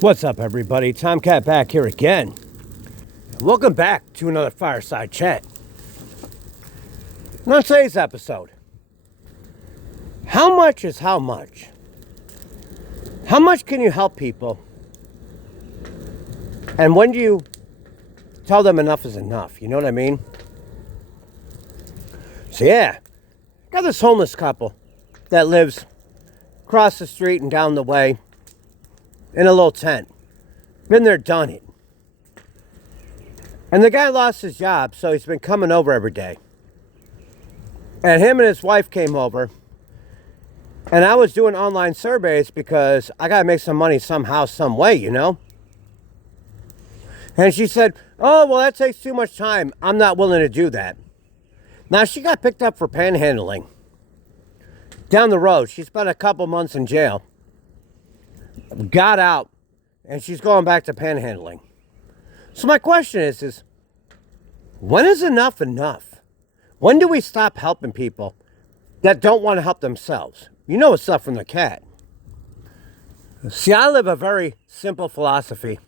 What's up, everybody? Tomcat back here again. Welcome back to another Fireside Chat. And on today's episode, how much is how much? How much can you help people? And when do you tell them enough is enough? You know what I mean? So yeah, got this homeless couple that lives across the street and down the way in a little tent. Been there, done it. And the guy lost his job, so he's been coming over every day. And him and his wife came over. And I was doing online surveys because I got to make some money somehow, some way, you know? And she said, oh, well, that takes too much time. I'm not willing to do that. Now, she got picked up for panhandling. Down the road. She spent a couple months in jail. Got out. And she's going back to panhandling. So my question is when is enough enough? When do we stop helping people that don't want to help themselves? You know what's up from the cat. See, I live a very simple philosophy.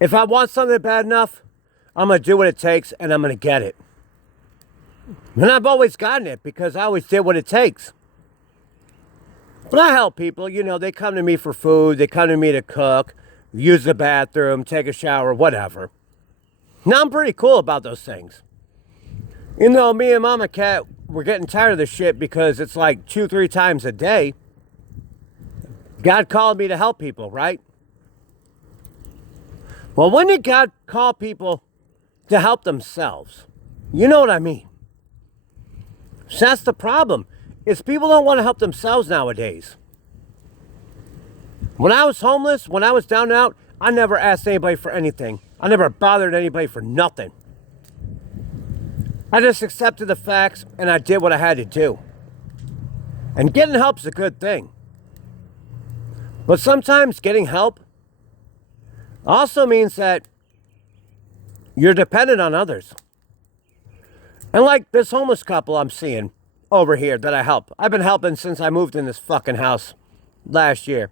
If I want something bad enough, I'm going to do what it takes and I'm going to get it. And I've always gotten it because I always did what it takes. But I help people, you know, they come to me for food, they come to me to cook, use the bathroom, take a shower, whatever. Now I'm pretty cool about those things. You know, me and Mama Cat, we're getting tired of this shit because it's like 2-3 times a day. God called me to help people, right? Well, when did God call people to help themselves? You know what I mean. So that's the problem, is people don't want to help themselves nowadays. When I was homeless, when I was down and out, I never asked anybody for anything. I never bothered anybody for nothing. I just accepted the facts and I did what I had to do. And getting help's a good thing. But sometimes getting help also means that you're dependent on others. And like this homeless couple I'm seeing over here that I help. I've been helping since I moved in this fucking house last year.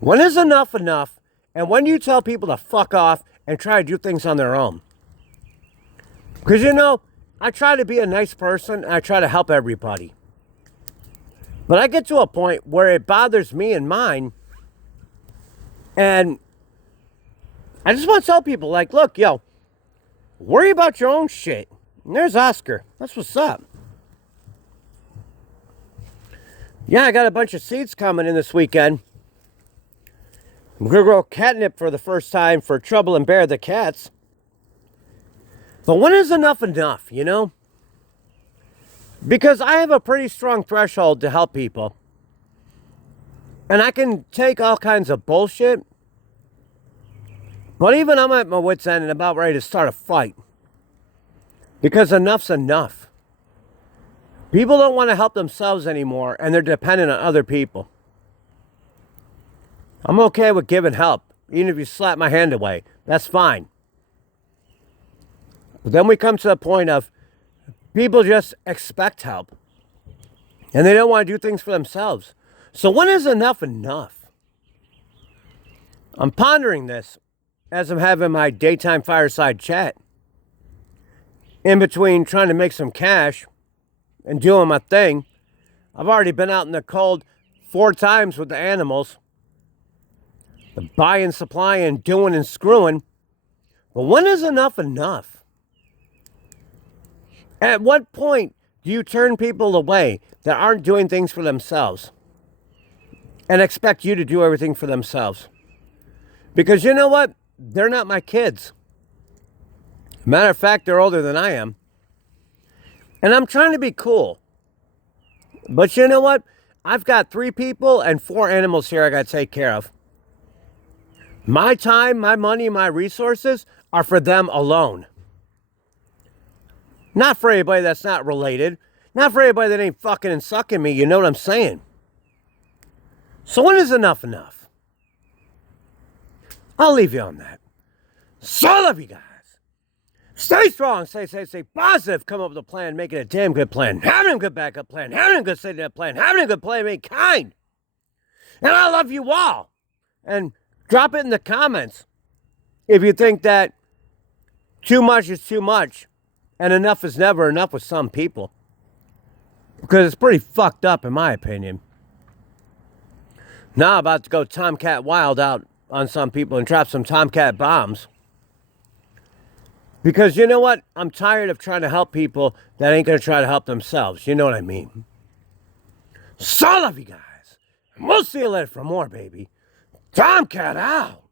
When is enough enough? And when do you tell people to fuck off and try to do things on their own? Because, you know, I try to be a nice person and I try to help everybody. But I get to a point where it bothers me and mine. And I just want to tell people, like, look, yo, worry about your own shit. And there's Oscar. That's what's up. Yeah, I got a bunch of seeds coming in this weekend. I'm going to grow catnip for the first time for Trouble and Bear the cats. But when is enough enough, you know? Because I have a pretty strong threshold to help people. And I can take all kinds of bullshit. But even I'm at my wit's end and about ready to start a fight. Because enough's enough. People don't want to help themselves anymore and they're dependent on other people. I'm okay with giving help, even if you slap my hand away. That's fine. But then we come to the point of people just expect help. And they don't want to do things for themselves. So when is enough enough? I'm pondering this as I'm having my daytime fireside chat. In between trying to make some cash and doing my thing. I've already been out in the cold 4 times with the animals. The buying, supplying, doing and screwing. But when is enough enough? At what point do you turn people away that aren't doing things for themselves and expect you to do everything for themselves? Because you know what? They're not my kids. Matter of fact, they're older than I am. And I'm trying to be cool. But you know what? I've got 3 people and 4 animals here I got to take care of. My time, my money, my resources are for them alone. Not for anybody that's not related. Not for anybody that ain't fucking and sucking me. You know what I'm saying? So when is enough enough? I'll leave you on that. So I love you guys. Stay strong, stay positive, come up with a plan, make it a damn good plan, having a good backup plan, having a good safety net plan, having a good plan, make kind. And I love you all. And drop it in the comments if you think that too much is too much and enough is never enough with some people. Because it's pretty fucked up in my opinion. Now I'm about to go Tomcat Wild out on some people and drop some Tomcat bombs. Because you know what? I'm tired of trying to help people that ain't going to try to help themselves. You know what I mean? So I love you guys. And we'll see you later for more, baby. Tomcat out.